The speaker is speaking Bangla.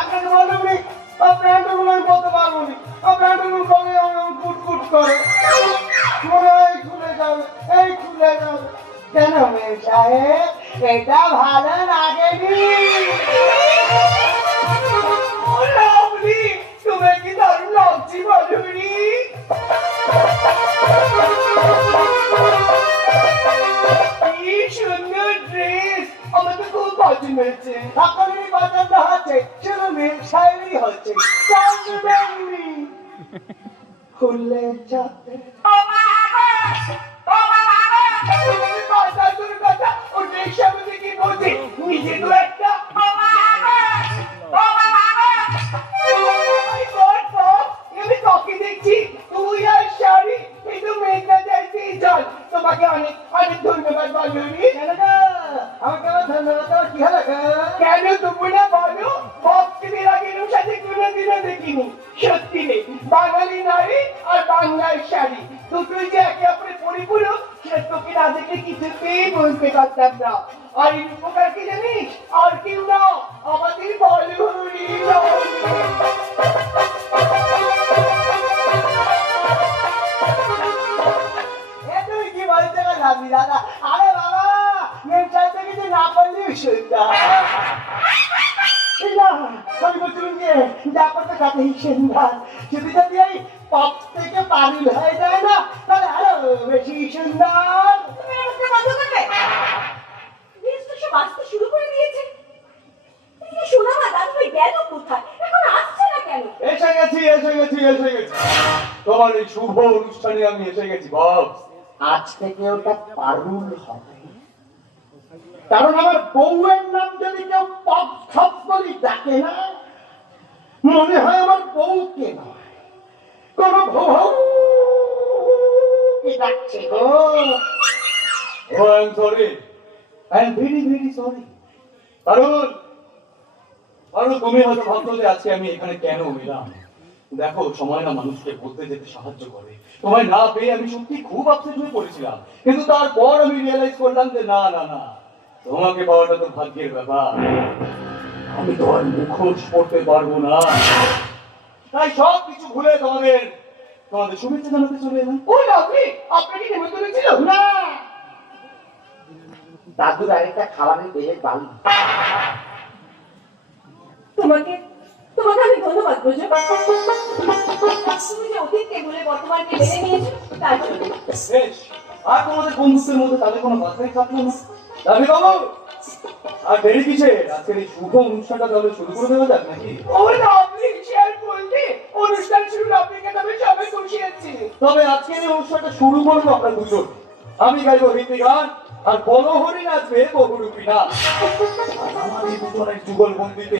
আপনাকে বলতে পারি প্যান্টগুলো আমি বলতে পারবো না। প্যান্টগুলো কবে কুটকুট করে মনে হয় খুলে যাবে, এই খুলে যাবে। কেন মেয়ে সাহেব, এটা ভালো লাগেনি? লাভলি, তুমি কি দারুণ লাগছি বলুনি? কি সুন্দর ড্রেস, আমার তো খুব পছন্দ হয়েছে। সকলেরই পছন্দ হচ্ছে, শুধু মেয়ে সাহেবই হচ্ছে খুললে যাবে। নিজে তো একটা আমি তোকে দেখছি, তুই আর শাড়ি, এই তো মেয়েটা চাইতেই চল। তোমাকে অনেক অনেক ধন্যবাদ বলুনি। আমাকে আমার ধন্যবাদ দেওয়ার কি হলো? কেন তুমি না বলো, ভক্তিদের আগে এরকম সাথে কোনোদিনও দেখিনি। সত্যি নেই, বাঙালি নারী আর বাংলার শাড়ি দুটোই যে একে অপরের পরিপূরক, সেটা তোকে না দেখলে কিছুতেই বুঝতে পারতাম না। আর এই উপকার কি জানিস? আর কেউ না, আমাদের বলহরি। তুই কি বলতে লাগবি দাদা? আরে বাবা, মেয়ে চাইতে কিছু না পারলেও সুন্দর। আমি বলছিলাম যে যা করতে কাটেই সুন্দর, যদি যদি এই পপ থেকে পারুল হয়ে যায় না, তাহলে আরো বেশি সুন্দর। তুমি আমাকে বন্ধ করবে? বেশ তো সব আসতে শুরু করে দিয়েছে। এদিকে শোনা মা, দাদু ভাই গেল কোথায়? এখন আসছে না কেন? এসে গেছি। তোমার এই শুভ অনুষ্ঠানে আমি এসে গেছি বক্স। আজ থেকে ওটা পারুল হবে, কারণ আমার বউয়ের নাম যদি কেউ পপ ছপ বলি ডাকে না, মনে হয় আমার বউকে নয়, কোন বউকে ডাকছে গো। Oh, I'm sorry. I'm very, very sorry. পারুল, তুমি হয়তো ভাবছো যে আজকে আমি এখানে কেন এলাম। দেখো, সময় না মানুষকে বলতে যেতে সাহায্য করে। তোমায় না পেয়ে আমি সত্যি খুব আপসেট হয়ে পড়েছিলাম, কিন্তু তারপর আমি রিয়েলাইজ করলাম যে না, তোমাকে পাওয়াটা তো ভাগ্যের ব্যাপার। আমি তো আর মুখোশ পড়তে পারবো না, তাই সব কিছু ভুলে তোমাদের শুভেচ্ছা জানাতে চলে এলাম। ও লাভলি, আপনাকে নিমন্ত্রণ ছিল না? দাদুর আরেকটা খাবারের দেহে বালি। তোমাকে আমি ধন্যবাদ বুঝো। তুমি যে অতীত টেবিলে বর্তমানকে মেনে নিয়েছো তার জন্য। বেশ, আর তোমাদের বন্ধুত্বের মধ্যে তাদের কোনো বাধাই থাকলো না। দাবি বাবু, আর দেরি কিসের? আজকের এই শুভ অনুষ্ঠানটা তাহলে শুরু করে দেওয়া যাক নাকি? ও লাভলি, শেয়ার বলতে অনুষ্ঠান শুরু আপনাকে তবে সবাই খুশি আছি। তবে আজকের এই অনুষ্ঠানটা শুরু করবো আমরা দুজন। আমি গাইবো হিন্দি গান, আর বলহরি নাচবে বহুরূপী নাচ। আর আমার এই দুজনের যুগলবন্দিতে